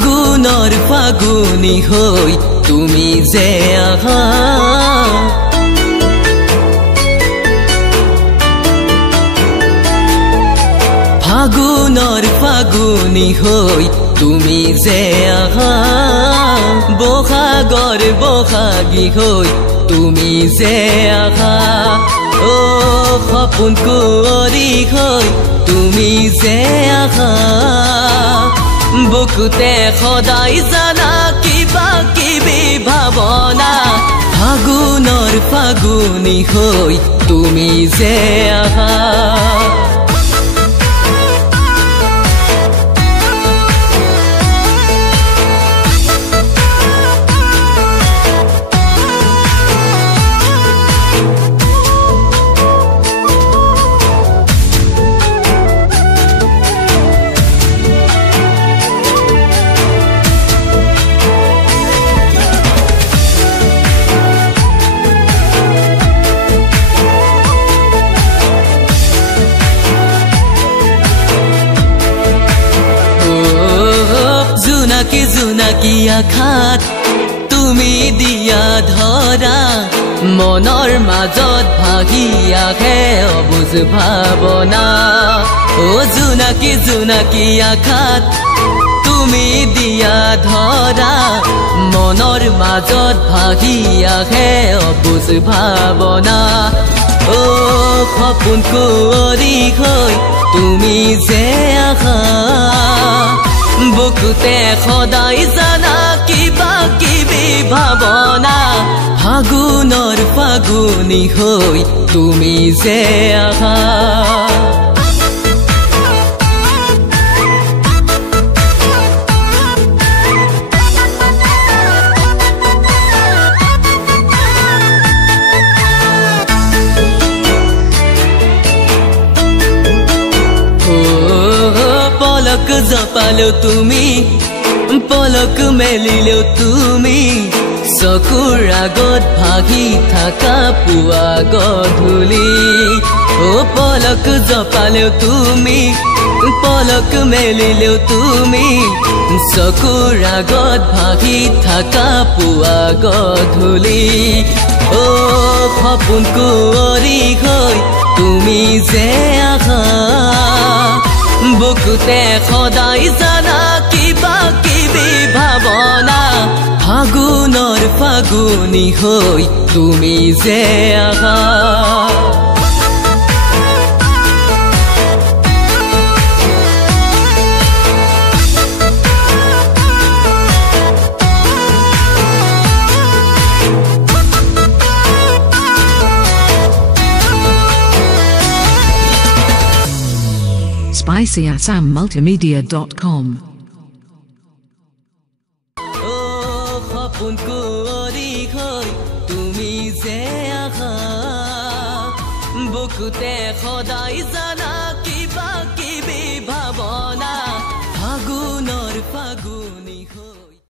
ফাগুনৰ ফাগুনি হৈ তুমি যে আহা ফাগুনৰ ফাগুনি হৈ তুমি যে আহা বহাগৰ বহাগী হৈ তুমি যে আহা ও সপোন কুঁৱৰী হৈ তুমি যে আহা বুকুতে সদায় জানা কিবা কিবি ভাৱনা ফাগুনৰ ফাগুনি হৈ তুমি যে আহা জোনাকী আখাত তুমি দিয়া ধৰা মনৰ মাজত ভাগি আহে অবুজ ভাৱনা ও জোনাকী আখাত তুমি দিয়া ধৰা মনৰ মাজত ভাগি আহে অবুজ ভাৱনা ও সপোন কুঁৱৰী হৈ তুমি যে আহা বুকুতে সদায় জানা কিবা কিবি ভাৱনা ফাগুনৰ ফাগুনি হৈ তুমি যে আহা পলক জপালেও তুমি পলক মেলিলেও তুমি চকুৰ আগত ভাগি থাকা পুৱা গধূলি ও পলক জপালেও তুমি পলক মেলিলেও তুমি চকুৰ আগত ভাগি থাকা পুৱা গধূলি ও সপোন কুঁৱৰী হৈ তুমি যে আহা বুকুতে সদায় জানা কিবা কিবি ভাৱনা ফাগুনৰ ফাগুনি হৈ তুমি যে আহা SpicyAssamMultimedia.com সপোন কুঁৱৰী হৈ তুমি যে আহা বুকুতে সদায় জানা কিবা কিবি ভাৱনা ফাগুনৰ ফাগুনি হৈ